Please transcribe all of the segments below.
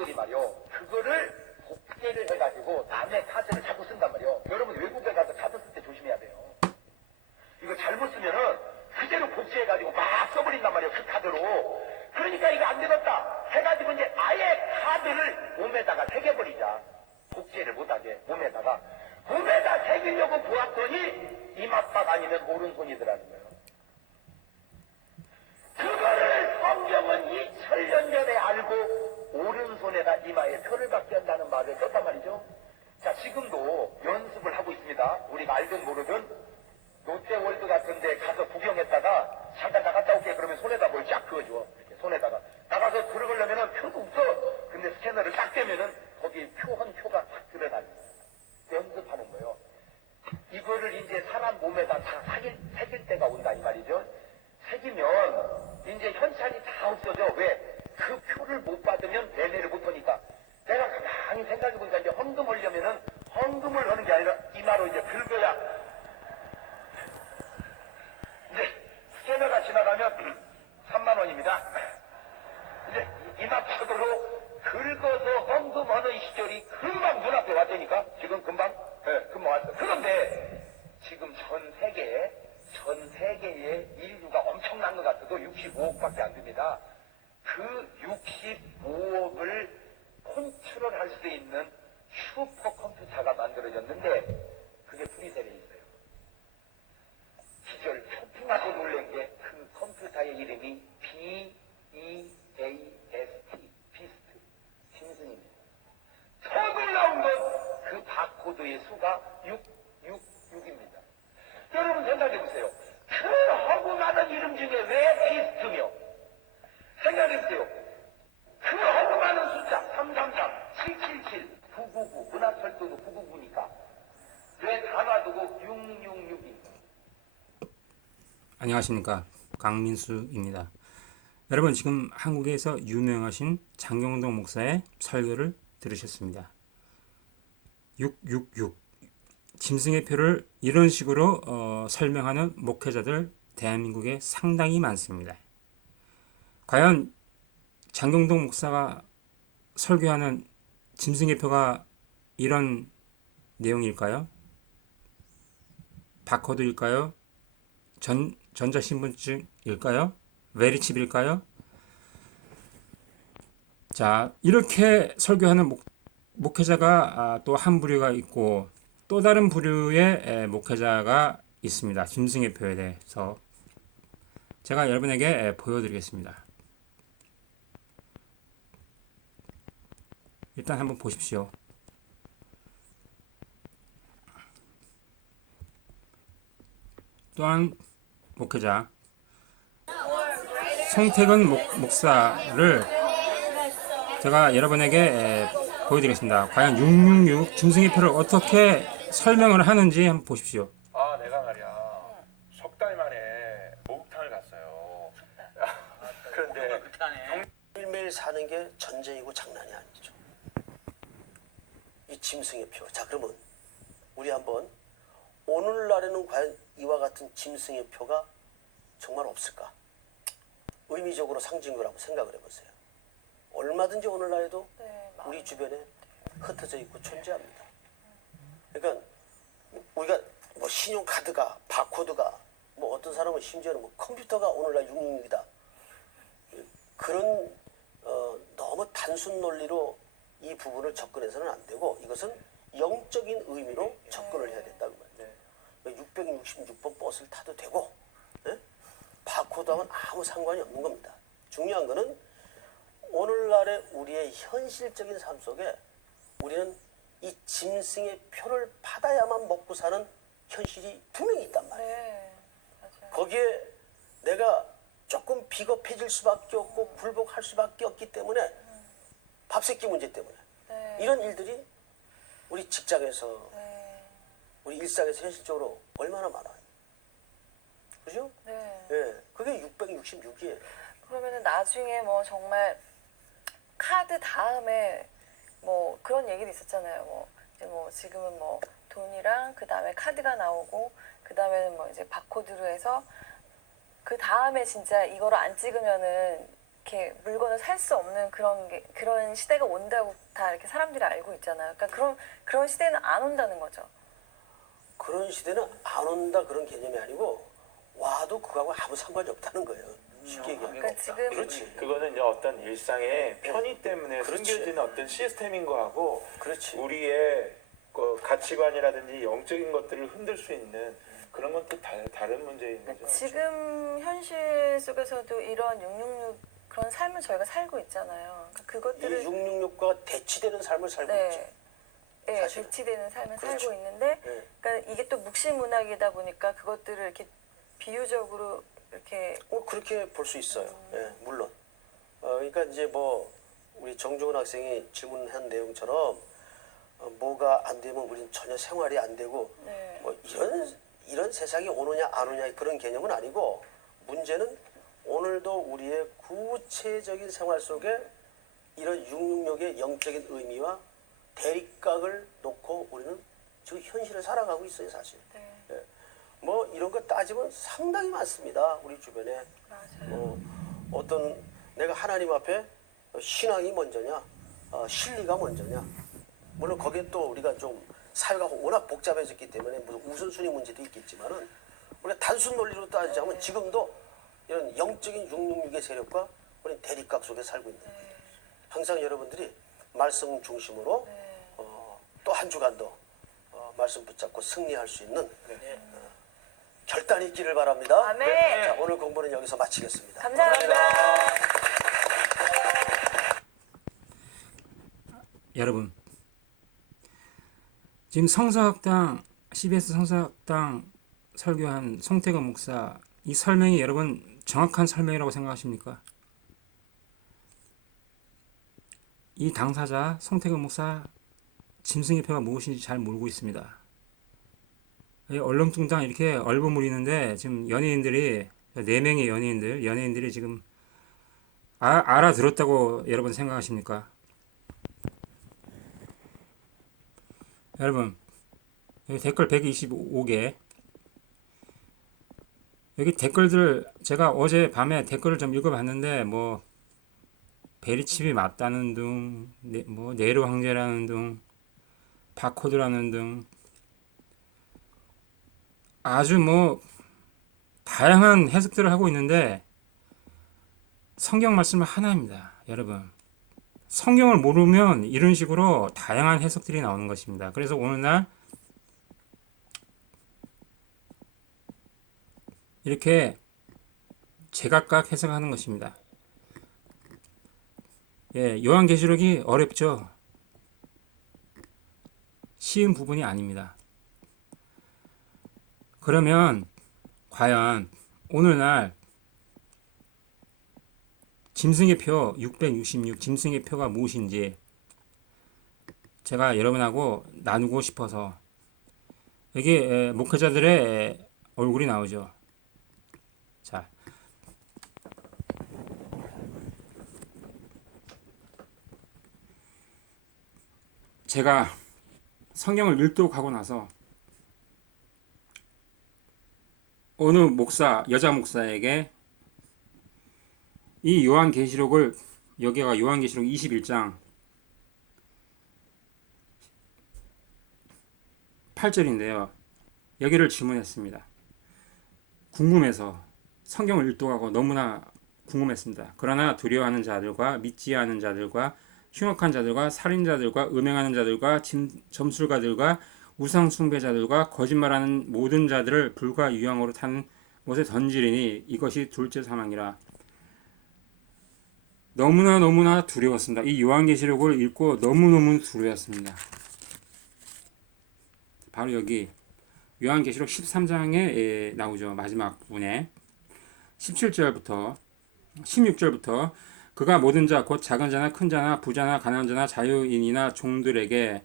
분들이 말이요, 그거를 복제를 해가지고 남의 카드를 자꾸 쓴단 말이요. 여러분 외국에 가서 카드 쓸 때 조심해야 돼요. 이거 잘못 쓰면은 그대로 복제해가지고 막 써버린단 말이에요, 그 카드로. 그러니까 이거 안 되겠다 해가지고 이제 아예 카드를 몸에다가 새겨버리자. 복제를 못하게 몸에다 새기려고 보았더니 이맛박 아니면 오른손이더라는 거예요. 그거를 성경은 2000년 전에 알고 오른손에다 이마에 표를 받게 한다는 말을 썼단 말이죠. 자, 지금도 연습을 하고 있습니다. 우리가 알든 모르든 롯데월드 같은 데 가서 구경했다가 잠깐 나갔다 올게 그러면 손에다 뭘 쫙 그어줘. 이렇게 손에다가 나가서 들어가려면은 표도 없어. 근데 스캐너를 딱 대면은 거기 표가 딱 드러나는 거예요. 연습하는 거예요. 이거를 이제 사람 몸에다 다 새길 때가 온다 이 말이죠. 새기면 이제 현찰이 다 없어져. 왜? 그 표를 못 받으면 매매를 못 하니까. 내가 가만히 생각해보니까 이제 헌금하려면은 헌금을 하는 게 아니라 이마로 이제 긁어야. 이제 스캐너가 지나가면 3만 원입니다. 이제 이마 파도로 긁어서 헌금하는 시절이 금방 눈앞에 왔다니까. 지금 금방 왔어. 그런데 지금 전 세계에 인류가 엄청난 것 같아도 65억밖에 안 됩니다. 그 65억을 컨트롤할 수 있는 슈퍼컴퓨터가 만들어졌는데 그게 프리셀에 있어요. 기절 폭풍하고 놀란 게 그 컴퓨터의 이름이 BEAST, 비스트, 짐승입니다. 더 놀라운 건 그 바코드의 수가 666입니다. 여러분 생각해보세요. 그 허구 많은 이름 중에 왜 비스트며? 생각해보세요. 그 허구 많은 숫자 333, 777, 999, 은하철도도 999니까 왜 다 놔두고 666입니까? 안녕하십니까, 강민수입니다. 여러분 지금 한국에서 유명하신 장경동 목사의 설교를 들으셨습니다. 666 짐승의 표를 이런 식으로 설명하는 목회자들 대한민국에 상당히 많습니다. 과연 장경동 목사가 설교하는 짐승의 표가 이런 내용일까요? 바코드일까요? 전자신분증일까요? very칩일까요? 자, 이렇게 설교하는 목회자가 또 한 부류가 있고 또 다른 부류의 목회자가 있습니다. 짐승의 표에 대해서 제가 여러분에게 보여드리겠습니다. 일단 한번 보십시오. 또한 목회자 송태근 목사를 제가 여러분에게 보여드리겠습니다. 과연 666 짐승의 표를 어떻게 설명을 하는지 한번 보십시오. 내가 말이야 석 달 만에 목욕탕을 갔어요. 그런데 매일매일 사는 게 전쟁이고 장난이 아니죠. 이 짐승의 표. 자, 그러면 우리 한번 오늘날에는 과연 이와 같은 짐승의 표가 정말 없을까? 의미적으로 상징으로 한번 생각을 해보세요. 얼마든지 오늘날에도 우리 주변에 흩어져 있고 존재합니다. 그러니까 우리가 뭐 신용카드가, 바코드가, 뭐 어떤 사람은 심지어는 뭐 컴퓨터가 오늘날 666이다. 그런 너무 단순 논리로 이 부분을 접근해서는 안 되고 이것은 영적인 의미로 접근을 해야 된다는 말이에요. 666번 버스를 타도 되고 바코드하고는 아무 상관이 없는 겁니다. 중요한 거는 오늘날의 우리의 현실적인 삶 속에 우리는 이 짐승의 표를 받아야만 먹고 사는 현실이 분명히 있단 말이에요. 네, 맞아요. 거기에 내가 조금 비겁해질 수밖에 없고 굴복할 수밖에 없기 때문에 밥새끼 문제 때문에 이런 일들이 우리 직장에서 우리 일상에서 현실적으로 얼마나 많아요. 그죠? 네. 예, 그게 666이에요. 그러면은 나중에 뭐 정말 카드 다음에 뭐 그런 얘기도 있었잖아요. 뭐 이제 뭐 지금은 뭐 돈이랑 그 다음에 카드가 나오고 그 다음에는 뭐 이제 바코드로 해서 그 다음에 진짜 이거를 안 찍으면은 이렇게 물건을 살 수 없는 그런 시대가 온다고 다 이렇게 사람들이 알고 있잖아요. 그러니까 그런 시대는 안 온다는 거죠. 그런 시대는 안 온다 그런 개념이 아니고 와도 그거하고 아무 상관이 없다는 거예요. 쉽게 얘기하면. 그러니까 지금 그렇지. 그거는 이제 어떤 일상의 편의 때문에 그렇지. 숨겨지는 어떤 시스템인 거하고 그렇지. 우리의 그 가치관이라든지 영적인 것들을 흔들 수 있는 그런 건 또 다른 문제인 거죠. 지금 현실 속에서도 이런 666 그런 삶을 저희가 살고 있잖아요. 그러니까 이 그것들을 666과 대치되는 삶을 살고 있죠. 네, 네, 사실은. 대치되는 삶을 그렇죠. 살고 있는데, 네. 그러니까 이게 또 묵시문학이다 보니까 그것들을 이렇게 비유적으로 이렇게 그렇게 볼 수 있어요. 예, 물론. 그러니까 이제 뭐 우리 정종훈 학생이 질문한 내용처럼 뭐가 안 되면 우리는 전혀 생활이 안 되고 네. 뭐 이런 세상이 오느냐 안 오느냐 그런 개념은 아니고 문제는 오늘도 우리의 구체적인 생활 속에 이런 666의 영적인 의미와 대립각을 놓고 우리는 지금 현실을 살아가고 있어요, 사실. 네, 예. 뭐 이런 거 따지면 상당히 많습니다, 우리 주변에. 맞아요. 어떤 내가 하나님 앞에 신앙이 먼저냐, 실리가 먼저냐. 물론 거기에 또 우리가 좀 사회가 워낙 복잡해졌기 때문에 무슨 우선순위 문제도 있겠지만은 우리가 단순 논리로 따지자면 지금도 이런 영적인 666의 세력과 우리 대립각 속에 살고 있는 거예요. 항상 여러분들이 말씀 중심으로 또 한 주간도 말씀 붙잡고 승리할 수 있는 결단이 있기를 바랍니다. 아멘. 자, 오늘 공부는 여기서 마치겠습니다. 감사합니다. 여러분, 지금 성서학당 CBS 성서학당 설교한 송태근 목사 이 설명이 여러분 정확한 설명이라고 생각하십니까? 이 당사자 송태근 목사 짐승의 표가 무엇인지 잘 모르고 있습니다. 얼렁뚱땅 이렇게 얼버무리는데 지금 연예인들이 4명의 연예인들이 지금 알아들었다고 여러분 생각하십니까? 여러분, 여기 댓글 125개. 여기 댓글들 제가 어제 밤에 댓글을 좀 읽어봤는데 뭐 베리칩이 맞다는 등, 뭐 네로 황제라는 등, 바코드라는 등 아주 뭐 다양한 해석들을 하고 있는데 성경 말씀은 하나입니다, 여러분. 성경을 모르면 이런 식으로 다양한 해석들이 나오는 것입니다. 그래서 오늘날 이렇게 제각각 해석하는 것입니다. 예, 요한계시록이 어렵죠. 쉬운 부분이 아닙니다. 그러면 과연 오늘날 짐승의 표 666 짐승의 표가 무엇인지 제가 여러분하고 나누고 싶어서 여기 목회자들의 얼굴이 나오죠. 자, 제가 성경을 일독하고 나서 어느 목사, 여자 목사에게 이 요한계시록을, 여기가 요한계시록 21장 8절인데요. 여기를 질문했습니다. 궁금해서 성경을 일독하고 너무나 궁금했습니다. 그러나 두려워하는 자들과 믿지 않은 자들과 흉악한 자들과 살인자들과 음행하는 자들과 점술가들과 우상 숭배자들과 거짓말하는 모든 자들을 불과 유황으로 탄 못에 던지리니 이것이 둘째 사망이라. 너무나 두려웠습니다. 이 요한계시록을 읽고 너무너무 두려웠습니다. 바로 여기 요한계시록 13장에 나오죠. 마지막 부분에 17절부터 16절부터 그가 모든 자 곧 작은 자나 큰 자나 부자나 가난한 자나 자유인이나 종들에게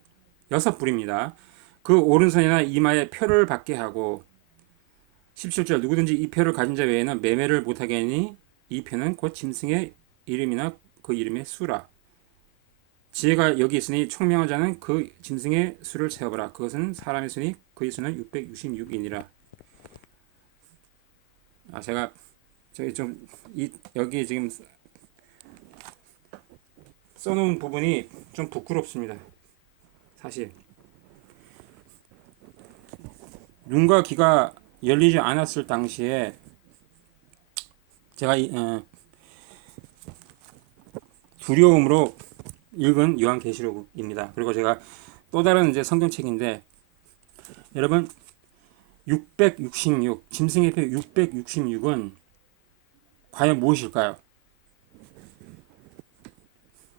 6불입니다. 그 오른손이나 이마에 표를 받게 하고 17절 누구든지 이 표를 가진 자 외에는 매매를 못하게 하니 이 표는 곧 짐승의 이름이나 그 이름의 수라. 지혜가 여기 있으니 총명한 자는 그 짐승의 수를 세어보라. 그것은 사람의 수니 그의 수는 666이니라. 제가 저기 좀 여기 지금 써놓은 부분이 좀 부끄럽습니다. 사실 눈과 귀가 열리지 않았을 당시에 제가 두려움으로 읽은 요한계시록입니다. 그리고 제가 또 다른 이제 성경책인데, 여러분 666 짐승의 표 666은 과연 무엇일까요?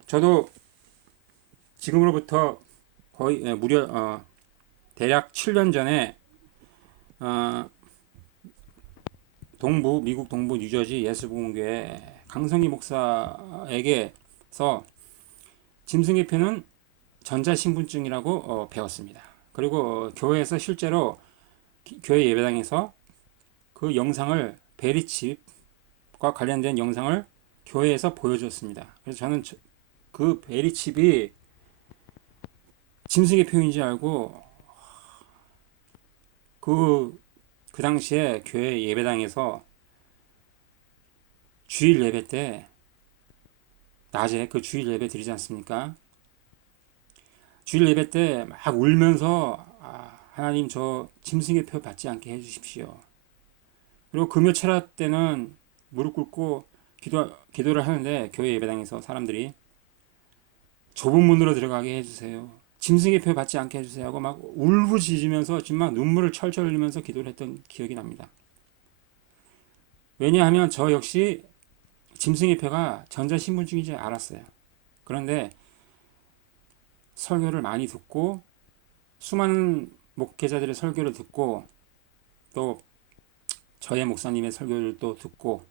저도 지금으로부터 거의 무려 대략 7년 전에 미국 동부 뉴저지 예수복음교회 강성기 목사에게서 짐승의 표는 전자신분증이라고 배웠습니다. 그리고 교회에서 실제로 교회 예배당에서 그 영상을 베리칩과 관련된 영상을 교회에서 보여줬습니다. 그래서 저는 그 베리칩이 짐승의 표인지 알고 그 당시에 교회 예배당에서 주일 예배 때 낮에 그 주일 예배 드리지 않습니까? 주일 예배 때 막 울면서 하나님 저 짐승의 표 받지 않게 해주십시오. 그리고 금요철야 때는 무릎 꿇고 기도를 하는데 교회 예배당에서 사람들이 좁은 문으로 들어가게 해주세요. 짐승의 표 받지 않게 해주세요 하고 막 울부짖으면서 정말 눈물을 철철 흘리면서 기도를 했던 기억이 납니다. 왜냐하면 저 역시 짐승의 표가 전자신분증인지 알았어요. 그런데 설교를 많이 듣고 수많은 목회자들의 설교를 듣고 또 저의 목사님의 설교를 또 듣고,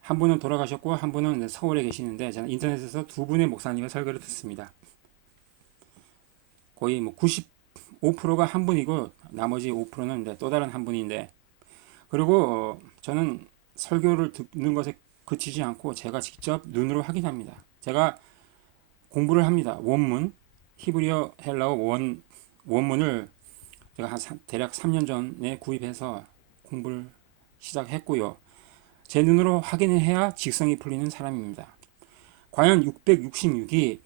한 분은 돌아가셨고 한 분은 서울에 계시는데 저는 인터넷에서 두 분의 목사님의 설교를 듣습니다. 거의 뭐 95%가 한 분이고 나머지 5%는 또 다른 한 분인데, 그리고 저는 설교를 듣는 것에 그치지 않고 제가 직접 눈으로 확인합니다. 제가 공부를 합니다. 원문, 히브리어 헬라어 원문을 제가 대략 3년 전에 구입해서 공부를 시작했고요. 제 눈으로 확인을 해야 직성이 풀리는 사람입니다. 과연 666이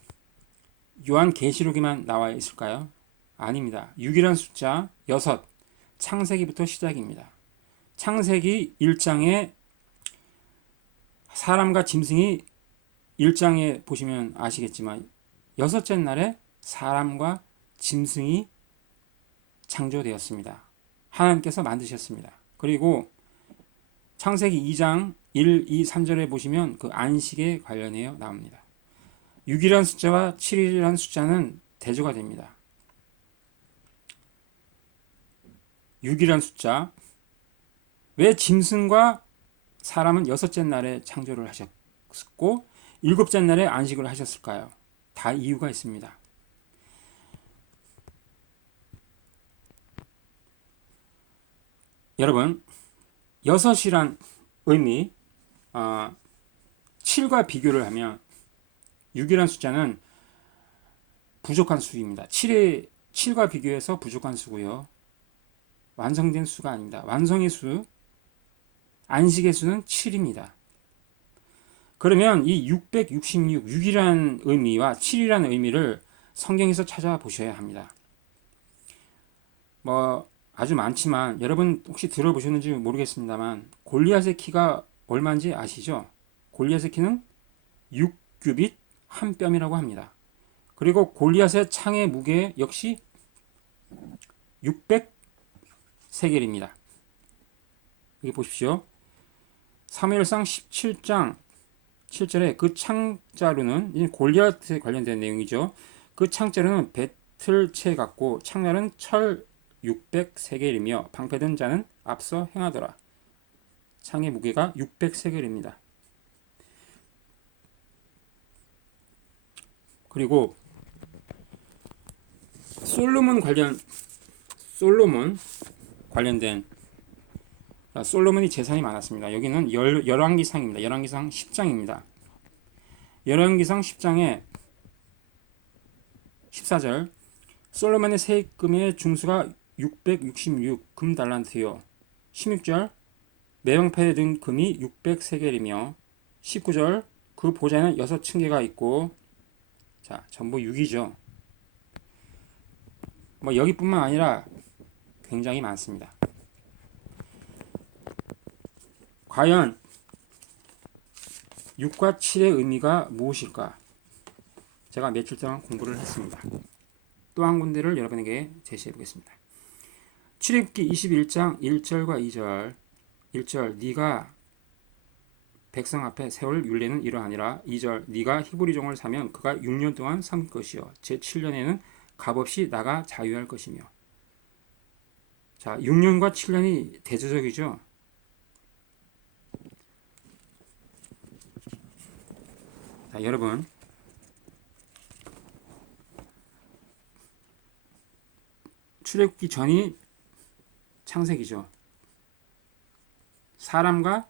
요한계시록에만 나와 있을까요? 아닙니다. 6이란 숫자 6, 창세기부터 시작입니다. 창세기 1장에 사람과 짐승이 1장에 보시면 아시겠지만 여섯째 날에 사람과 짐승이 창조되었습니다. 하나님께서 만드셨습니다. 그리고 창세기 2장 1, 2, 3절에 보시면 그 안식에 관련해서 나옵니다. 6이라는 숫자와 7이라는 숫자는 대조가 됩니다. 6이라는 숫자, 왜 짐승과 사람은 여섯째 날에 창조를 하셨고 일곱째 날에 안식을 하셨을까요? 다 이유가 있습니다. 여러분, 여섯이란 의미, 7과 비교를 하면 6이라는 숫자는 부족한 수입니다. 7과 비교해서 부족한 수고요. 완성된 수가 아닙니다. 완성의 수, 안식의 수는 7입니다. 그러면 이 666, 6이라는 의미와 7이라는 의미를 성경에서 찾아보셔야 합니다. 뭐 아주 많지만 여러분 혹시 들어보셨는지 모르겠습니다만 골리앗의 키가 얼마인지 아시죠? 골리앗의 키는 6규빗 한 뼘이라고 합니다. 그리고 골리앗의 창의 무게 역시 600세겔입니다. 여기 보십시오. 사무엘상 17장 7절에 그 창자루는 골리앗에 관련된 내용이죠. 그 창자루는 배틀채 같고 창날은 철 600세겔이며 방패든 자는 앞서 행하더라. 창의 무게가 600세겔입니다. 그리고 솔로몬 관련된 솔로몬이 재산이 많았습니다. 여기는 열왕기상입니다. 열왕기상 10장입니다. 열왕기상 10장에 14절 솔로몬의 세금의 중수가 666 금달란트요. 16절 매방패에 든 금이 600세겔이며 19절 그 보좌에는 6층계가 있고, 자, 전부 6이죠. 뭐 여기뿐만 아니라 굉장히 많습니다. 과연 6과 7의 의미가 무엇일까? 제가 며칠 동안 공부를 했습니다. 또 한 군데를 여러분에게 제시해 보겠습니다. 출애굽기 21장 1절과 2절 1절 네가 백성 앞에 세울 율례는 이러하니라. 2절 네가 히브리 종을 사면 그가 6년 동안 삼을 것이요 제7년에는 값없이 나가 자유할 것이며. 자, 6년과 7년이 대조적이죠. 자, 여러분 출애굽기 전이 창세기죠. 사람과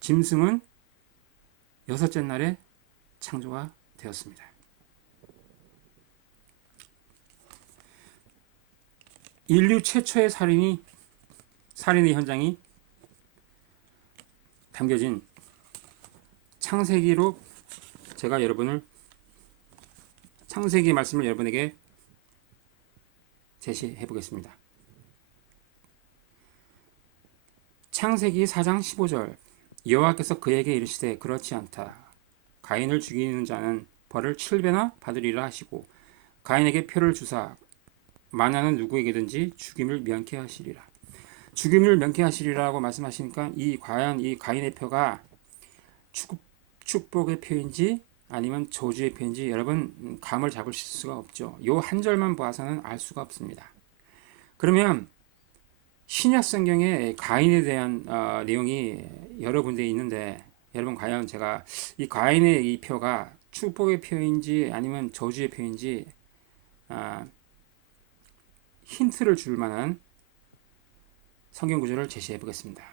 짐승은 6째 날에 창조가 되었습니다. 인류 최초의 살인의 현장이 담겨진 창세기로 제가 창세기 말씀을 여러분에게 제시해 보겠습니다. 창세기 4장 15절 여호와께서 그에게 이르시되 그렇지 않다. 가인을 죽이는 자는 벌을 7배나 받으리라 하시고 가인에게 표를 주사 만하는 누구에게든지 죽임을 면케 하시리라. 죽임을 면케 하시리라고 말씀하시니까 과연 이 가인의 표가 축복의 표인지 아니면 저주의 표인지 여러분 감을 잡으실 수가 없죠. 요 한 절만 봐서는 알 수가 없습니다. 그러면 신약 성경에 가인에 대한 내용이 여러 군데 있는데 여러분 과연 제가 이 가인의 이 표가 축복의 표인지 아니면 저주의 표인지 힌트를 줄 만한 성경 구절을 제시해 보겠습니다.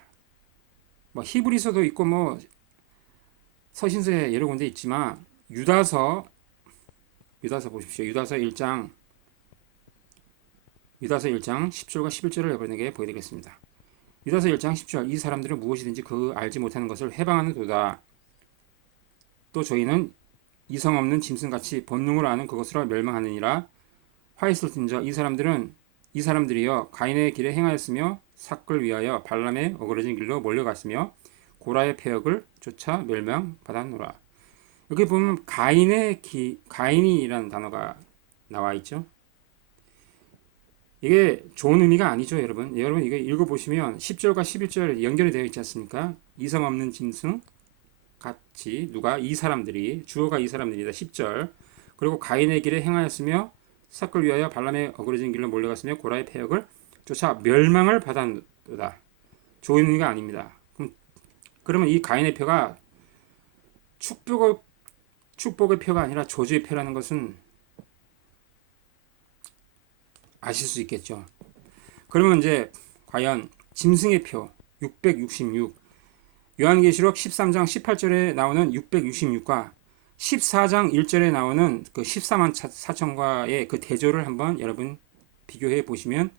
뭐 히브리서도 있고 뭐 서신서에 여러 군데 있지만 유다서 보십시오. 유다서 1장 10절과 11절을 여러분에게 보여드리겠습니다. 유다서 1장 10절 이 사람들은 무엇이든지 그 알지 못하는 것을 해방하는 도다. 또 저희는 이성 없는 짐승같이 본능으로 아는 그것으로 멸망하느니라. 화 있을진저 이 사람들이여 가인의 길에 행하였으며 삭을 위하여 발람의 어그러진 길로 몰려갔으며 고라의 폐역을 쫓아 멸망받았노라. 여기 보면 가인이라는 단어가 나와 있죠. 이게 좋은 의미가 아니죠, 여러분. 여러분 이거 읽어보시면 10절과 11절 연결이 되어 있지 않습니까? 이성 없는 짐승 같이 주어가 이 사람들이다. 10절. 그리고 가인의 길에 행하였으며 삭을 위하여 발람의 어그러진 길로 몰려갔으며 고라의 폐역을 쫓아 멸망을 받았다. 좋은 의미가 아닙니다. 그러면 이 가인의 표가 축복의 표가 아니라 저주의 표라는 것은 아실 수 있겠죠. 그러면 이제 과연 짐승의 표 666 요한계시록 13장 18절에 나오는 666과 14장 1절에 나오는 그 14만 4천과의 그 대조를 한번 여러분 비교해 보시면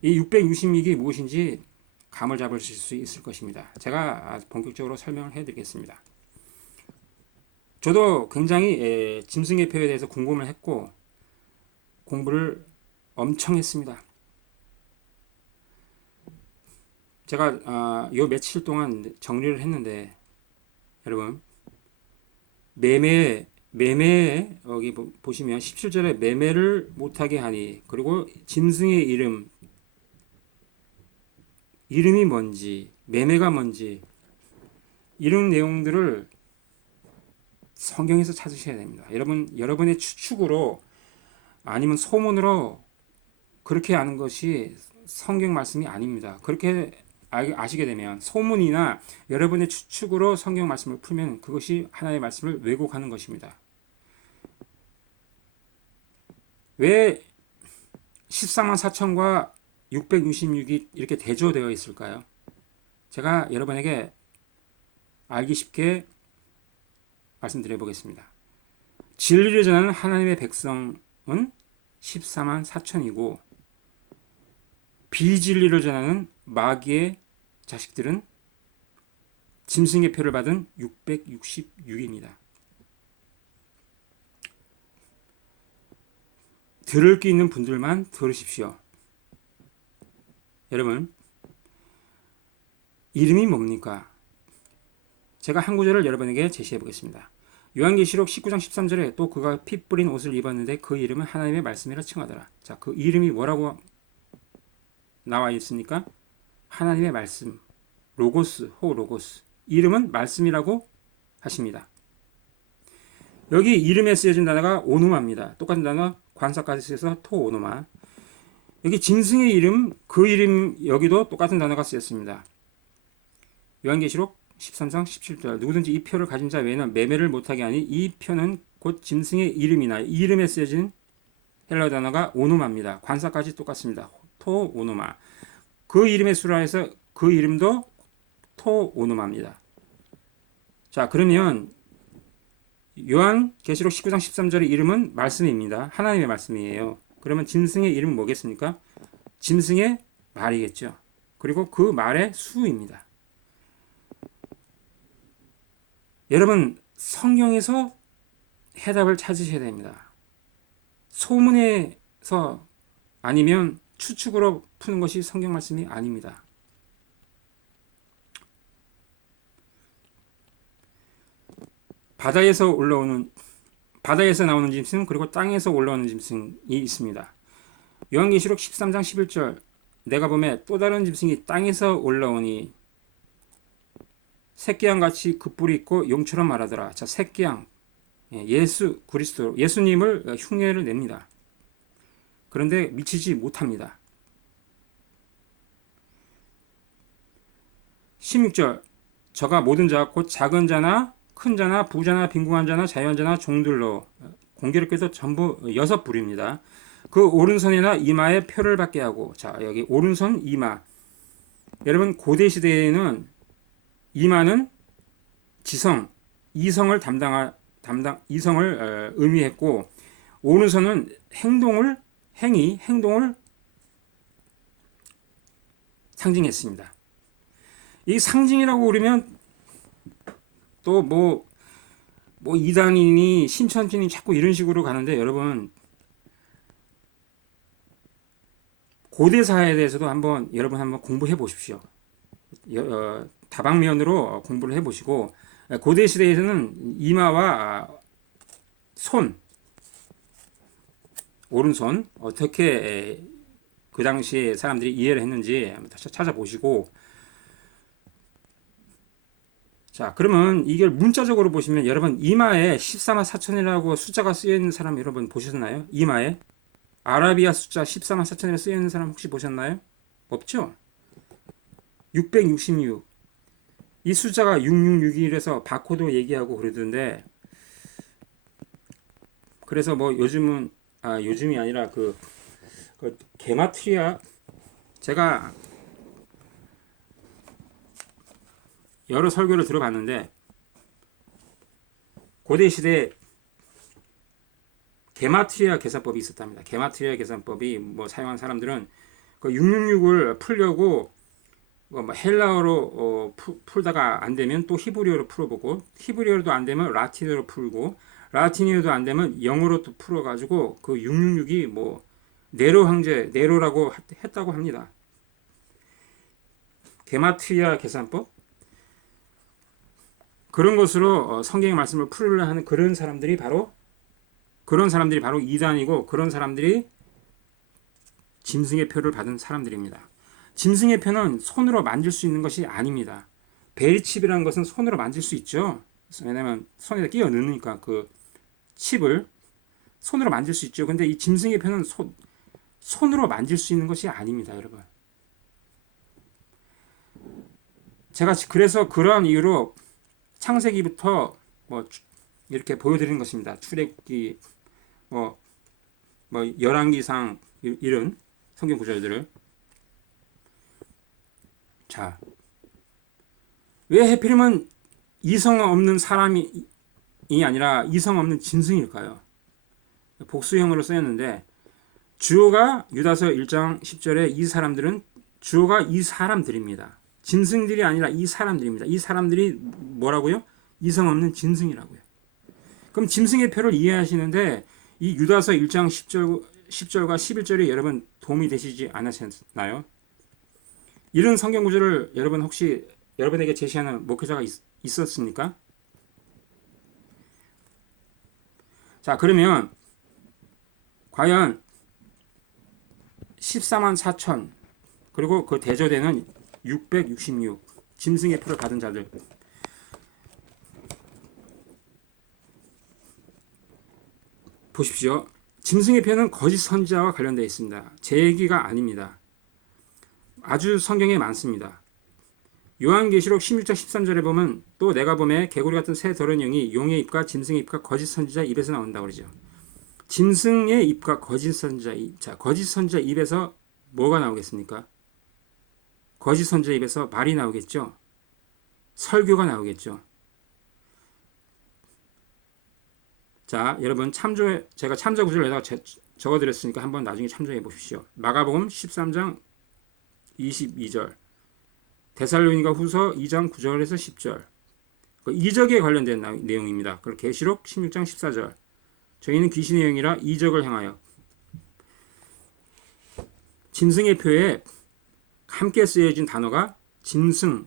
이 666이 무엇인지 감을 잡으실 수 있을 것입니다. 제가 본격적으로 설명을 해 드리겠습니다. 저도 굉장히 짐승의 표에 대해서 궁금을 했고 공부를 엄청 했습니다. 제가 요 며칠 동안 정리를 했는데 여러분 매매 여기 보시면 17절에 매매를 못하게 하니 그리고 짐승의 이름이 뭔지 매매가 뭔지 이런 내용들을 성경에서 찾으셔야 됩니다. 여러분의 추측으로 아니면 소문으로 그렇게 아는 것이 성경 말씀이 아닙니다. 그렇게 아시게 되면 소문이나 여러분의 추측으로 성경 말씀을 풀면 그것이 하나의 말씀을 왜곡하는 것입니다. 왜 14만 4천과 666이 이렇게 대조되어 있을까요? 제가 여러분에게 알기 쉽게 말씀드려 보겠습니다. 진리를 전하는 하나님의 백성은 14만 4천이고 비진리를 전하는 마귀의 자식들은 짐승의 표를 받은 666입니다. 들을 게 있는 분들만 들으십시오. 여러분, 이름이 뭡니까? 제가 한 구절을 여러분에게 제시해 보겠습니다. 요한계시록 19장 13절에 또 그가 피 뿌린 옷을 입었는데 그 이름은 하나님의 말씀이라 칭하더라. 자, 그 이름이 뭐라고 나와 있습니까? 하나님의 말씀, 로고스, 호로고스. 이름은 말씀이라고 하십니다. 여기 이름에 쓰여진 단어가 오노마입니다. 똑같은 단어 관사까지 쓰여서 토오노마. 여기 짐승의 이름, 그 이름 여기도 똑같은 단어가 쓰였습니다. 요한계시록 13장 17절 누구든지 이 표를 가진 자 외에는 매매를 못하게 하니 이 표는 곧 짐승의 이름이나 이름에 쓰여진 헬라어 단어가 오노마입니다. 관사까지 똑같습니다. 토오노마. 그 이름의 수라 해서 그 이름도 토오노마입니다. 자, 그러면 요한계시록 19장 13절의 이름은 말씀입니다. 하나님의 말씀이에요. 그러면 짐승의 이름은 뭐겠습니까? 짐승의 말이겠죠. 그리고 그 말의 수입니다. 여러분, 성경에서 해답을 찾으셔야 됩니다. 소문에서 아니면 추측으로 푸는 것이 성경 말씀이 아닙니다. 바다에서 나오는 짐승, 그리고 땅에서 올라오는 짐승이 있습니다. 요한계시록 13장 11절 내가 보매 또 다른 짐승이 땅에서 올라오니 새끼양같이 그 뿔이 있고 용처럼 말하더라. 자, 새끼양, 예수 그리스도, 예수님을 흉내를 냅니다. 그런데 미치지 못합니다. 16절 저가 모든 자 곧 작은 자나 큰 자나 부자나 빈궁한 자나 자유한 자나 종들로 공교롭게도 전부 6부류입니다. 그 오른손이나 이마에 표를 받게 하고, 자, 여기 오른손 이마. 여러분, 고대 시대에는 이마는 지성, 이성을 이성을 의미했고, 오른손은 행동을 상징했습니다. 이 상징이라고 그러면 또 뭐 이단이니 신천지니 자꾸 이런 식으로 가는데, 여러분, 고대사에 대해서도 여러분 한번 공부해 보십시오. 다방면으로 공부를 해 보시고, 고대 시대에서는 이마와 손, 오른손 어떻게 그 당시에 사람들이 이해를 했는지 한번 찾아보시고, 자, 그러면 이걸 문자적으로 보시면 여러분 이마에 14만 4천이라고 숫자가 쓰여 있는 사람 여러분 보셨나요? 이마에 아라비아 숫자 14만 4천이라고 쓰여 있는 사람 혹시 보셨나요? 없죠? 666. 이 숫자가 666이라서 바코드 얘기하고 그러던데, 그래서 뭐 요즘이 아니라 그 게마트리아, 제가 여러 설교를 들어봤는데 고대 시대에 게마트리아 계산법이 있었답니다. 게마트리아 계산법이 뭐 사용한 사람들은 그 666을 풀려고 뭐 헬라어로 풀다가 안 되면 또 히브리어로 풀어보고, 히브리어로도 안 되면 라틴어로 풀고, 라틴어도 안 되면 영어로 또 풀어가지고 그 666이 뭐 네로 황제, 네로라고 했다고 합니다. 게마트리아 계산법, 그런 것으로 성경의 말씀을 풀으려 하는 그런 사람들이 바로 이단이고, 그런 사람들이 짐승의 표를 받은 사람들입니다. 짐승의 표는 손으로 만질 수 있는 것이 아닙니다. 베리칩이라는 것은 손으로 만질 수 있죠. 왜냐면 손에다 끼워 넣으니까 그 칩을 손으로 만질 수 있죠. 근데 이 짐승의 표는 손으로 만질 수 있는 것이 아닙니다, 여러분. 제가 그래서 그러한 이유로 창세기부터 뭐 이렇게 보여드리는 것입니다. 출애굽기, 뭐 열왕기상 이런 성경 구절들을. 자, 왜 하필이면 이성 없는 사람이 아니라 이성 없는 짐승일까요? 복수형으로 쓰였는데, 주어가 유다서 1장 10절에 이 사람들은 주어가 이 사람들입니다. 짐승들이 아니라 이 사람들입니다. 이 사람들이 뭐라고요? 이성 없는 짐승이라고요. 그럼 짐승의 표를 이해하시는데 이 유다서 1장 10절과 11절이 여러분 도움이 되시지 않으셨나요? 이런 성경 구절을 여러분 혹시 여러분에게 제시하는 목회자가 있었습니까? 자, 그러면 과연 14만 4천 그리고 그 대조되는 666 짐승의 표를 받은 자들, 보십시오. 짐승의 표는 거짓 선지자와 관련되어 있습니다. 제 얘기가 아닙니다. 아주 성경에 많습니다. 요한계시록 16장 13절에 보면 또 내가 보매 개구리 같은 새 더러운 영이 용의 입과 짐승의 입과 거짓 선지자 입에서 나온다고 그러죠. 짐승의 입과 거짓 선지자 입. 자, 거짓 선지자 입에서 뭐가 나오겠습니까? 거짓 선지자 입에서 말이 나오겠죠. 설교가 나오겠죠. 자, 여러분 제가 참조 구절을 여기다가 적어드렸으니까 한번 나중에 참조해 보십시오. 마가복음 13장 22절, 데살로니가 후서 2장 9절에서 10절, 그 이적에 관련된 내용입니다. 그리고 계시록 16장 14절, 저희는 귀신의 영이라 이적을 행하여. 짐승의 표에 함께 쓰여진 단어가 짐승의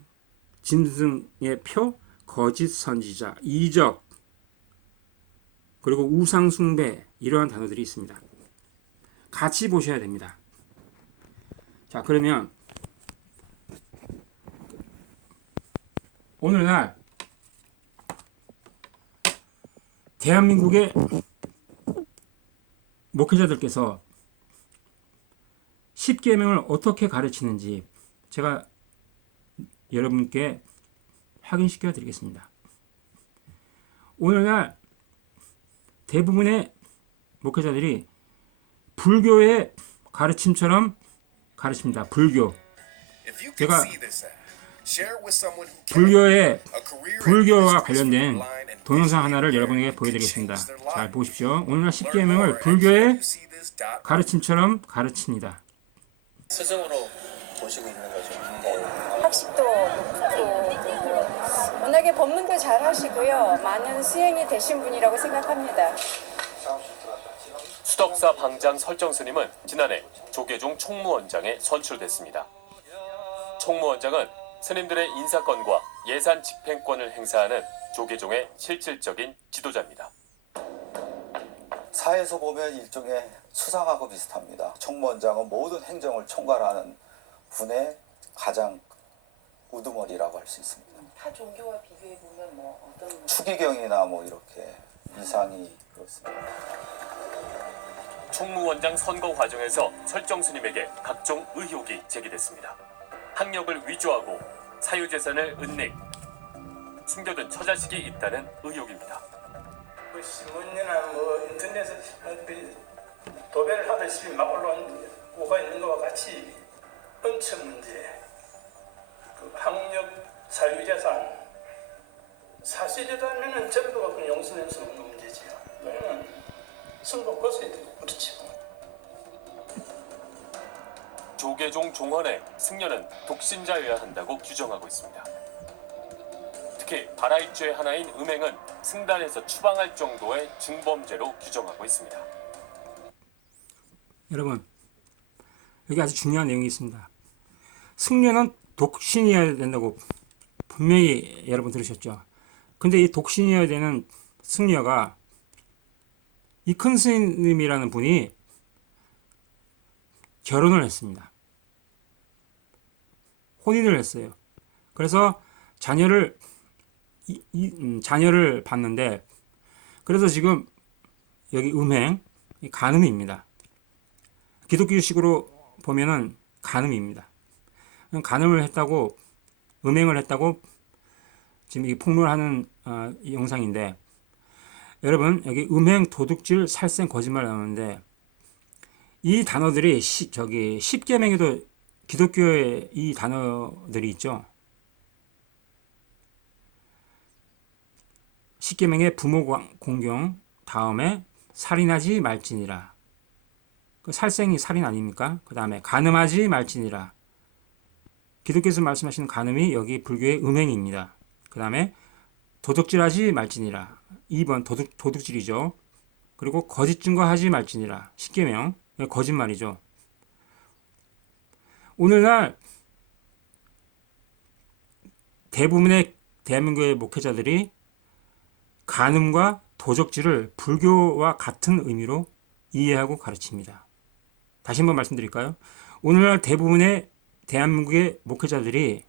표, 거짓 선지자, 이적, 그리고 우상 숭배, 이러한 단어들이 있습니다. 같이 보셔야 됩니다. 자, 그러면 오늘날 대한민국의 목회자들께서 십계명을 어떻게 가르치는지 제가 여러분께 확인시켜 드리겠습니다. 오늘날 대부분의 목회자들이 불교의 가르침처럼 가르칩니다. 불교. 제가 불교와 관련된 동영상 하나를 여러분에게 보여드리겠습니다. 잘 보십시오. 오늘날 십계명을 불교의 가르침처럼 가르칩니다. 스승으로 보시고 있는 거죠. 학식도 높고 워낙에 법문도 잘 하시고요. 많은 수행이 되신 분이라고 생각합니다. 수덕사 방장 설정 스님은 지난해 조계종 총무원장에 선출됐습니다. 총무원장은 스님들의 인사권과 예산 집행권을 행사하는 조계종의 실질적인 지도자입니다. 사에서 보면 일종의 수상하고 비슷합니다. 총무원장은 모든 행정을 총괄하는 분의 가장 우두머리라고 할 수 있습니다. 타 종교와 비교해 보면 뭐 어떤 추기경이나 뭐 이렇게 이상이 그렇습니다. 총무원장 선거 과정에서 설정 스님에게 각종 의혹이 제기됐습니다. 학력을 위조하고 사유재산을 은닉, 숨겨둔 처자식이 있다는 의혹입니다. 신문이나 뭐 인터넷에 도배를 하듯이 막 올라오고 있는 것과 같이 은처 문제, 그 학력, 사유재산, 사실이라면 전부가 그 용서될 수 없는 문제지요. 왜냐면 승부 벗어야 되고 그렇죠. 조계종 종헌에 승려는 독신자여야 한다고 규정하고 있습니다. 특히 발하익죄의 하나인 음행은 승단에서 추방할 정도의 중범죄로 규정하고 있습니다. 여러분, 여기 아주 중요한 내용이 있습니다. 승려는 독신이어야 된다고 분명히 여러분 들으셨죠? 근데 이 독신이어야 되는 승려가 이 큰 스님이라는 분이 결혼을 했습니다. 혼인을 했어요. 그래서 자녀를 봤는데, 그래서 지금 여기 음행, 간음입니다. 기독교식으로 보면은 간음입니다. 간음을 했다고, 음행을 했다고 지금 이 폭로하는 영상인데, 여러분 여기 음행, 도둑질, 살생, 거짓말 나오는데 이 단어들이 십계명에도 기독교의 이 단어들이 있죠. 십계명의 부모 공경 다음에 살인하지 말지니라. 그 살생이 살인 아닙니까? 그 다음에 간음하지 말지니라. 기독교에서 말씀하시는 간음이 여기 불교의 음행입니다. 그 다음에 도둑질하지 말지니라. 2번 도둑질이죠. 그리고 거짓 증거하지 말지니라. 10계명 거짓말이죠. 오늘날 대부분의 대한민국의 목회자들이 간음과 도적질을 불교와 같은 의미로 이해하고 가르칩니다. 다시 한번 말씀드릴까요? 오늘날 대부분의 대한민국의 목회자들이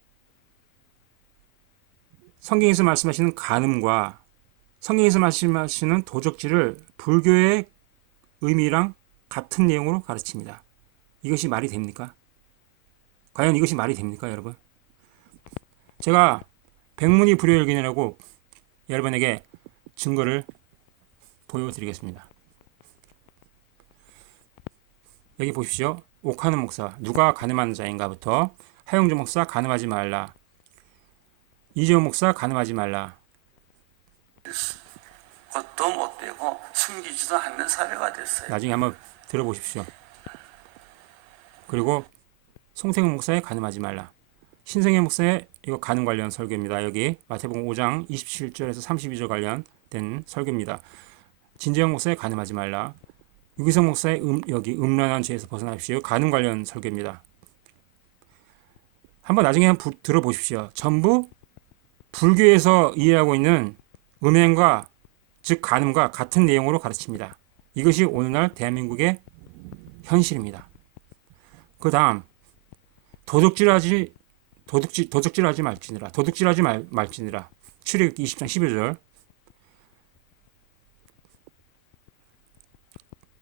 성경에서 말씀하시는 간음과 성경에서 말씀하시는 도적질을 불교의 의미랑 같은 내용으로 가르칩니다. 이것이 말이 됩니까? 과연 이것이 말이 됩니까, 여러분? 제가 백문이 불여일견이라고 여러분에게 증거를 보여드리겠습니다. 여기 보십시오. 옥하는 목사, 누가 간음하는 자인가부터 하영주 목사 간음하지 말라. 이재용 목사 간음하지 말라. 그것도 못되고 숨기지도 않는 사례가 됐어요. 나중에 한번 들어보십시오. 그리고 송태근 목사의 간음하지 말라. 신성현 목사의 이거 간음 관련 설교입니다. 여기 마태복음 5장 27절에서 32절 관련된 설교입니다. 진재영 목사의 간음하지 말라. 유기성 목사의 여기 음란한 죄에서 벗어나십시오. 간음 관련 설교입니다. 한번 나중에 한번 들어보십시오. 전부 불교에서 이해하고 있는 음행과 즉 간음과 같은 내용으로 가르칩니다. 이것이 오늘날 대한민국의 현실입니다. 그 다음 도둑질하지 말지니라. 도둑질하지 말지니라. 출애굽기 20장 11절.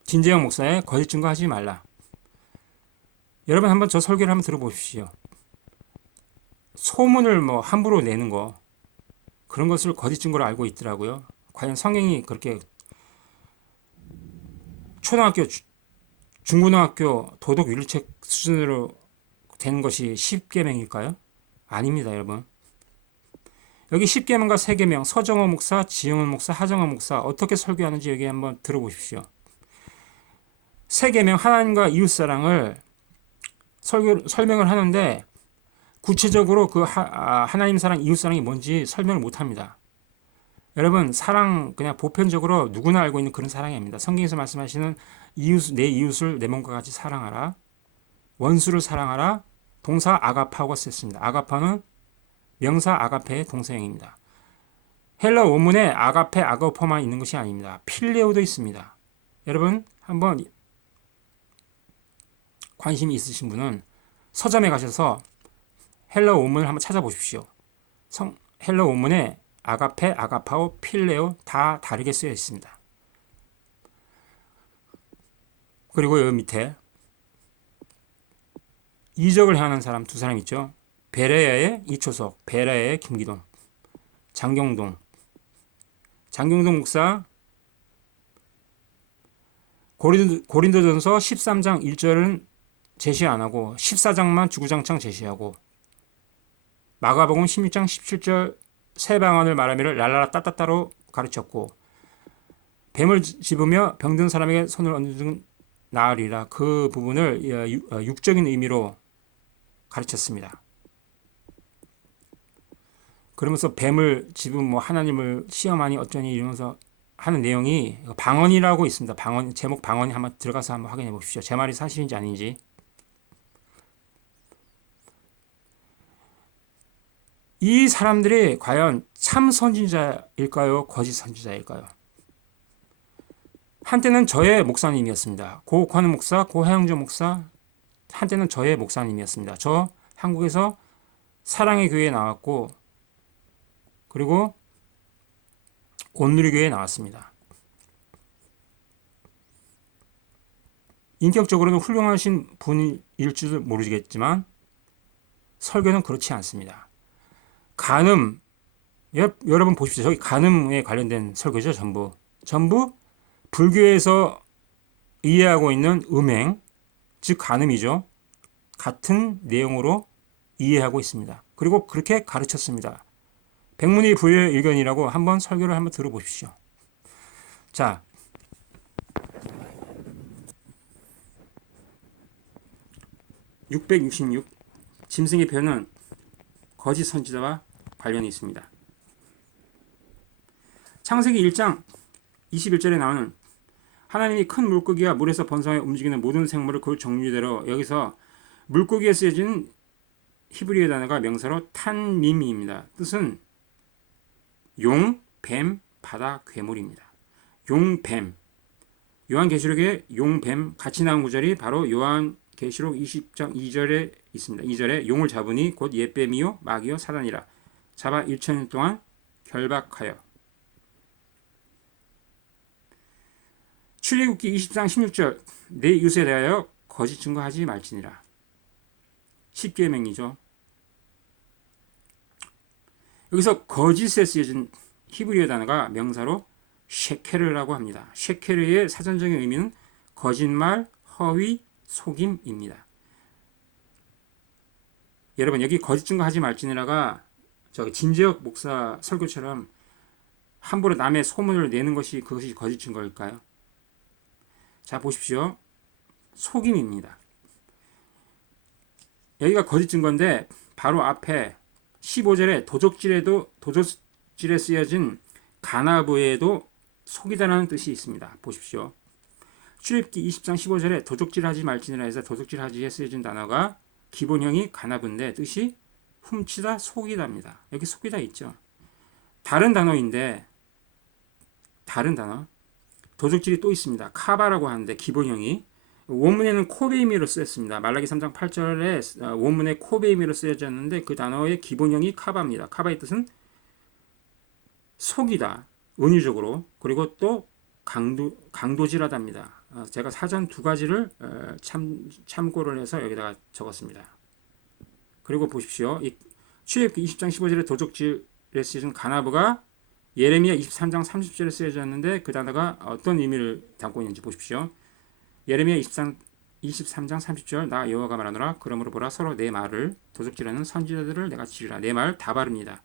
진재영 목사의 거짓 증거하지 말라. 여러분 한번 저 설교를 한번 들어보십시오. 소문을 뭐 함부로 내는 거 그런 것을 거짓 증거로 알고 있더라고요. 과연 성경이 그렇게 초등학교, 중고등학교 도덕 윤리책 수준으로 된 것이 10계명일까요? 아닙니다, 여러분. 여기 10계명과 3계명, 서정호 목사, 지영은 목사, 하정호 목사 어떻게 설교하는지 여기 한번 들어보십시오. 3계명 하나님과 이웃사랑을 설명을 하는데 구체적으로 그 하나님 사랑, 이웃사랑이 뭔지 설명을 못합니다. 여러분 사랑 그냥 보편적으로 누구나 알고 있는 그런 사랑이 아닙니다. 성경에서 말씀하시는 내 이웃을 내 몸과 같이 사랑하라. 원수를 사랑하라. 동사 아가파가 쓰였습니다. 아가파는 명사 아가페의 동사형입니다. 헬라 원문에 아가페, 아가포만 있는 것이 아닙니다. 필레오도 있습니다. 여러분 한번 관심이 있으신 분은 서점에 가셔서 헬라 원문을 한번 찾아보십시오. 헬라 원문에 아가페, 아가파오, 필레오 다 다르게 쓰여 있습니다. 그리고 여기 밑에 이적을 행하는 사람 두 사람 있죠. 베레야의 이초석, 베레야의 김기동, 장경동 목사. 고린도전서 13장 1절은 제시 안 하고 14장만 주구장창 제시하고 마가복음 16장 17절 새 방언을 말하미를 랄라라 따따따로 가르쳤고 뱀을 집으며 병든 사람에게 손을 얹은 나으리라 그 부분을 육적인 의미로 가르쳤습니다. 그러면서 뱀을 집은 뭐 하나님을 시험하니 어쩌니 이러면서 하는 내용이 방언이라고 있습니다. 방언 제목 방언이 한번 들어가서 한번 확인해 보십시오. 제 말이 사실인지 아닌지. 이 사람들이 과연 참 선지자일까요? 거짓 선지자일까요? 한때는 저의 목사님이었습니다. 고옥환 목사, 고하영조 목사 한때는 저의 목사님이었습니다. 저 한국에서 사랑의 교회에 나왔고 그리고 온누리교회에 나왔습니다. 인격적으로는 훌륭하신 분일 줄 모르겠지만 설교는 그렇지 않습니다. 간음, 여러분 보십시오. 저기 간음에 관련된 설교죠. 전부 불교에서 이해하고 있는 음행, 즉 간음이죠. 같은 내용으로 이해하고 있습니다. 그리고 그렇게 가르쳤습니다. 백문이 불여일견이라고 한번 설교를 한번 들어보십시오. 자, (666) 짐승의 표현은 거짓 선지자와 관련이 있습니다. 창세기 1장 21절에 나오는 하나님이 큰 물고기와 물에서 번성하여 움직이는 모든 생물을 그 종류대로, 여기서 물고기에 쓰여진 히브리어 단어가 명사로 탄미미입니다. 뜻은 용, 뱀, 바다, 괴물입니다. 용, 뱀. 요한계시록에 용, 뱀 같이 나온 구절이 바로 요한계시록 20장 2절에 있습니다. 2절에 용을 잡으니 곧 옛뱀이요 마귀요 사단이라 잡아 1000년 동안 결박하여. 출애굽기 20장 16절 내 이웃에 대하여 거짓 증거하지 말지니라. 10계명이죠. 여기서 거짓에 쓰여진 히브리어 단어가 명사로 셰케르라고 합니다. 셰케르의 사전적인 의미는 거짓말, 허위, 속임입니다. 여러분, 여기 거짓 증거하지 말지니라가 저기 진재혁 목사 설교처럼 함부로 남의 소문을 내는 것이 그것이 거짓 증거일까요? 자, 보십시오. 속임입니다. 여기가 거짓 증거인데 바로 앞에 15절에 도적질에 쓰여진 가나브에도 속이다라는 뜻이 있습니다. 보십시오. 출애굽기 20장 15절에 도적질하지 말지니라 해서 도적질하지에 쓰여진 단어가 기본형이 가나브인데 뜻이 훔치다, 속이다입니다. 여기 속이다 있죠. 다른 단어인데 다른 단어 도적질이 또 있습니다. 카바라고 하는데 기본형이 원문에는 코베이미로 쓰였습니다. 말라기 3장 8절에 원문에 코베이미로 쓰여졌는데 그 단어의 기본형이 카바입니다. 카바의 뜻은 속이다, 은유적으로, 그리고 또 강도질하다입니다. 제가 사전 두 가지를 참고를 해서 여기다가 적었습니다. 그리고 보십시오. 이 출애굽기 20장 15절에 도적질에 쓰여진 가나브가 예레미야 23장 30절에 쓰여졌는데 그 단어가 어떤 의미를 담고 있는지 보십시오. 예레미야 23장 30절 나 여호와가 말하노라. 그러므로 보라, 서로 내 말을 도적질하는 선지자들을 내가 치리라. 내 말 다 바릅니다.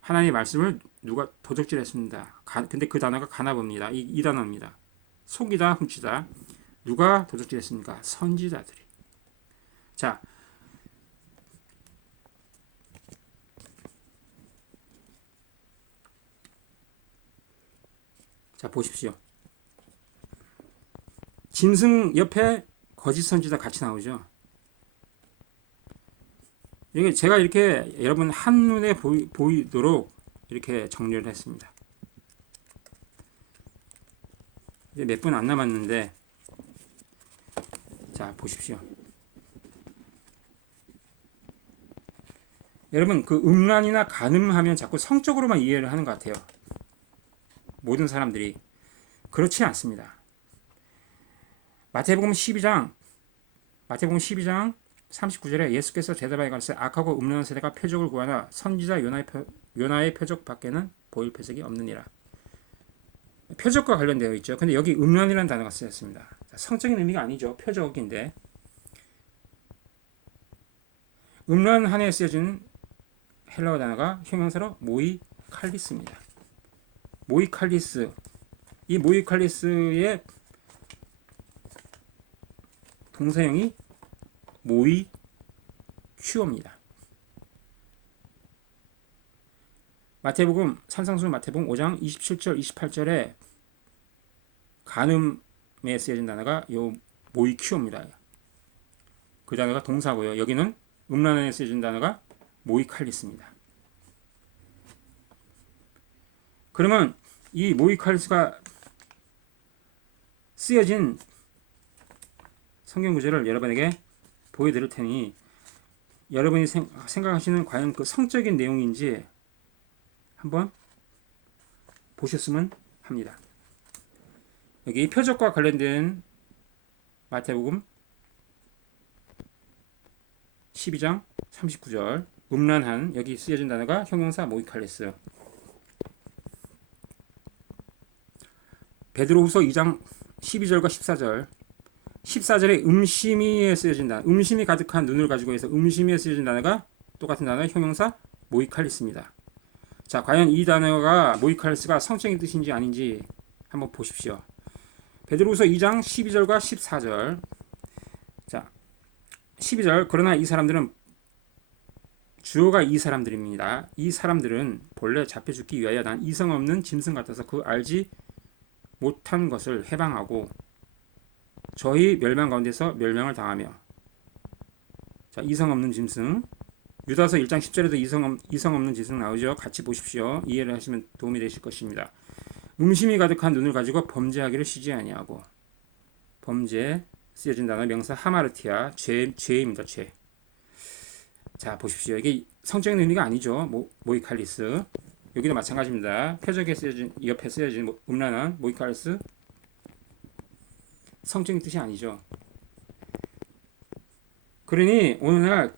하나님의 말씀을 누가 도적질했습니다. 근데 그 단어가 가나브입니다. 이 단어입니다. 속이다, 훔치다. 누가 도적질했습니까? 선지자들이. 자, 보십시오. 짐승 옆에 거짓 선지자 같이 나오죠. 이게 제가 이렇게 여러분 한눈에 보이도록 이렇게 정리를 했습니다. 이제 몇 분 안 남았는데, 자, 보십시오. 여러분, 그 음란이나 간음하면 자꾸 성적으로만 이해를 하는 것 같아요. 모든 사람들이. 그렇지 않습니다. 마태복음 12장 39절에 예수께서 대답하여 가르치되 악하고 음란한 세대가 표적을 구하나 선지자 요나의 표적 밖에는 보일 표적이 없느니라. 표적과 관련되어 있죠. 근데 여기 음란이라는 단어가 쓰였습니다. 성적인 의미가 아니죠. 표적인데. 음란한에 쓰여진 헬라어 단어가 형용사로 모이칼리스입니다. 모이칼리스. 이 모이칼리스의 동사형이 모이큐어입니다. 산상수 마태복음 5장 27절 28절에 간음에 쓰여진 단어가 요 모이큐어입니다. 그 단어가 동사고요. 여기는 음란에 쓰여진 단어가 모이칼리스입니다. 그러면 이 모이칼리스가 쓰여진 성경 구절을 여러분에게 보여드릴 테니 여러분이 생각하시는 과연 그 성적인 내용인지 한번 보셨으면 합니다. 여기 표적과 관련된 마태복음 12장 39절 음란한, 여기 쓰여진 단어가 형용사 모이칼리스. 베드로후서 2장 12절과 14절에 음심이에 쓰여진 단어, 음심이 가득한 눈을 가지고 해서 음심이에 쓰여진 단어가 똑같은 단어 형용사 모이칼리스입니다. 자, 과연 이 단어가 모이칼리스가 성적인 뜻인지 아닌지 한번 보십시오. 베드로후서 2장 12절과 14절. 자, 12절 그러나 이 사람들은 주어가 이 사람들입니다. 이 사람들은 본래 잡혀 죽기 위하여 난 이성 없는 짐승 같아서 그 알지 못한 것을 해방하고 저희 멸망 가운데서 멸망을 당하며. 자, 이성 없는 짐승. 유다서 1장 10절에도 이성 없는 짐승 나오죠. 같이 보십시오. 이해를 하시면 도움이 되실 것입니다. 음심이 가득한 눈을 가지고 범죄하기를 쉬지 아니하고. 범죄 쓰여진 단어 명사 하마르티아, 죄입니다. 죄. 자, 보십시오. 이게 성적인 의미가 아니죠. 모이칼리스. 여기도 마찬가지입니다. 표적에 쓰여진, 옆에 쓰여진 음란한 모이칼리스. 성적인 뜻이 아니죠. 그러니 오늘날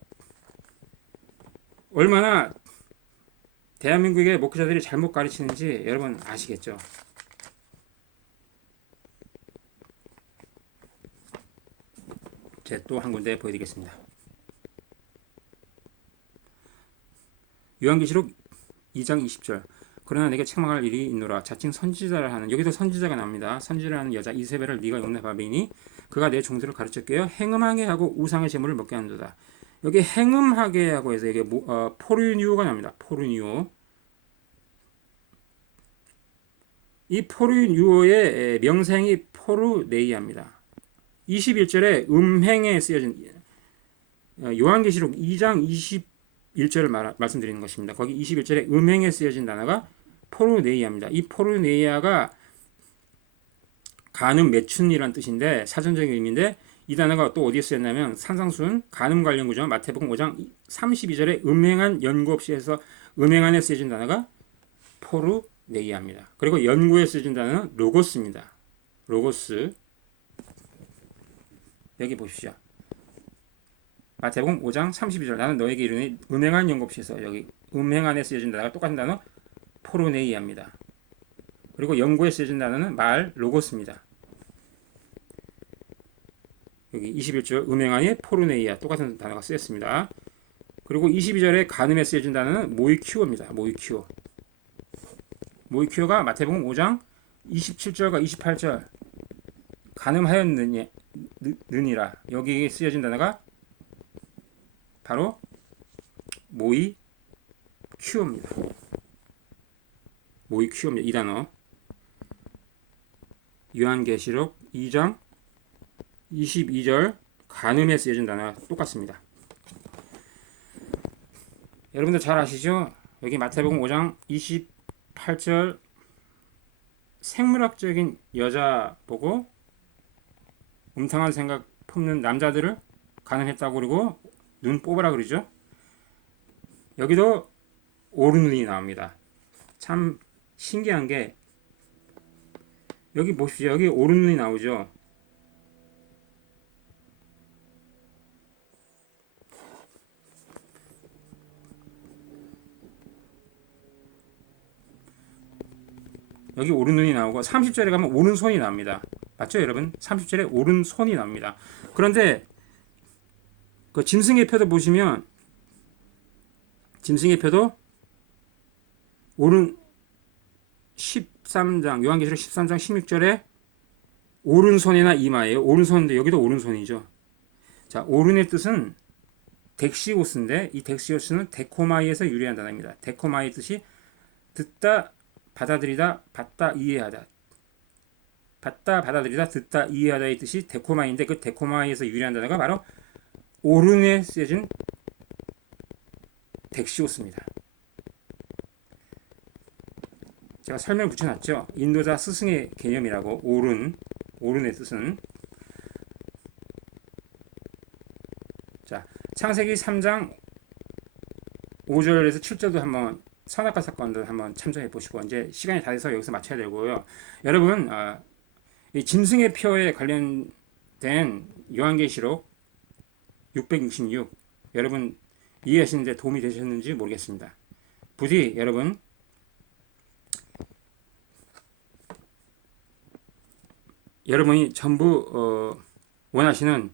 얼마나 대한민국의 목회자들이 잘못 가르치는지 여러분 아시겠죠? 제가 또 한 군데 보여드리겠습니다. 요한계시록 2장 20절. 그러나 내게 책망할 일이 있노라. 자칭 선지자를 하는, 여기도 선지자가 나옵니다. 선지자를 하는 여자 이세벨을 네가 용납하리니 그가 내 종들을 가르쳤게요 행음하게 하고 우상의 제물을 먹게 하는도다. 여기 행음하게 하고 해서 이게 포르니오가 나옵니다. 포르니오. 이 포르니오의 명사형이 포르네이아입니다. 21절에 음행에 쓰여진 요한계시록 2장 21절을 말씀드리는 것입니다. 거기 21절에 음행에 쓰여진 단어가 포르네이아입니다. 이 포르네이아가 간음 매춘이라는 뜻인데 사전적인 의미인데 이 단어가 또 어디에 쓰였냐면 산상수훈 간음 관련 구조 마태복음 5장 32절에 음행한 연구 없이 해서 음행한에 쓰여진 단어가 포르네이아입니다. 그리고 연구에 쓰여진 단어는 로고스입니다. 로고스. 여기 보십시오. 마태복음 5장 32절 나는 너에게 이르니 음행한 연구 없이 해서 여기 음행한에 쓰여진 단어가 똑같은 단어 포르네이아입니다. 그리고 연구에 쓰여진 단어는 말 로고스입니다. 여기 21절 음행한이 포르네이아 똑같은 단어가 쓰였습니다. 그리고 22절에 간음에 쓰여진 단어는 모이큐어입니다. 모이큐어. 모이큐어가 마태복음 5장 27절과 28절 간음하였느니라 여기 쓰여진 단어가 바로 모이큐어입니다. 모이큐어입니다. 이 단어 요한계시록 2장 22절 간음에 쓰여진 단어가 똑같습니다. 여러분들 잘 아시죠? 여기 마태복음 5장 28절 생물학적인 여자 보고 음탕한 생각 품는 남자들을 간음했다고 그러고 눈 뽑으라 그러죠. 여기도 오른눈이 나옵니다. 참 신기한 게 여기 보십시오. 여기 오른눈이 나오죠. 여기 오른눈이 나오고 30절에 가면 오른손이 나옵니다. 맞죠 여러분? 30절에 오른손이 나옵니다. 그런데 그 짐승의 표도 보시면 짐승의 표도 오른 13장 요한계시록 13장 16절에 오른손이나 이마예요. 오른손인데 여기도 오른손이죠. 자, 오른의 뜻은 덱시오스인데 이 덱시오스는 데코마이에서 유래한 단어입니다. 데코마이 뜻이 듣다, 받아들이다, 받다, 이해하다. 받다, 받아들이다, 듣다, 이해하다의 뜻이 데코마이인데 그 데코마이에서 유래한 단어가 바로 오른에 쓰여진 덱시오스입니다. 제가 설명을 붙여놨죠. 인도자 스승의 개념이라고 오른의 뜻은. 자, 창세기 3장 5절에서 7절도 한번 선악과 사건도 한번 참조해 보시고 이제 시간이 다 돼서 여기서 마쳐야 되고요. 여러분 이 짐승의 표에 관련된 요한계시록 666 여러분 이해하시는데 도움이 되셨는지 모르겠습니다. 부디 여러분 여러분이 전부 원하시는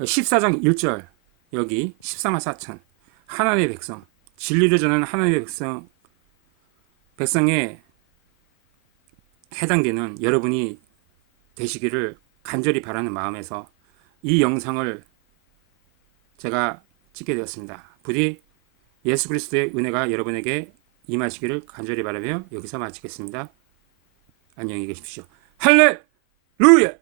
14장 1절 여기 14만 4천 하나님의 백성 진리를 전하는 하나님의 백성에 해당되는 여러분이 되시기를 간절히 바라는 마음에서 이 영상을 제가 찍게 되었습니다. 부디 예수 그리스도의 은혜가 여러분에게 임하시기를 간절히 바라며 여기서 마치겠습니다. 안녕히 계십시오. 할렐루야!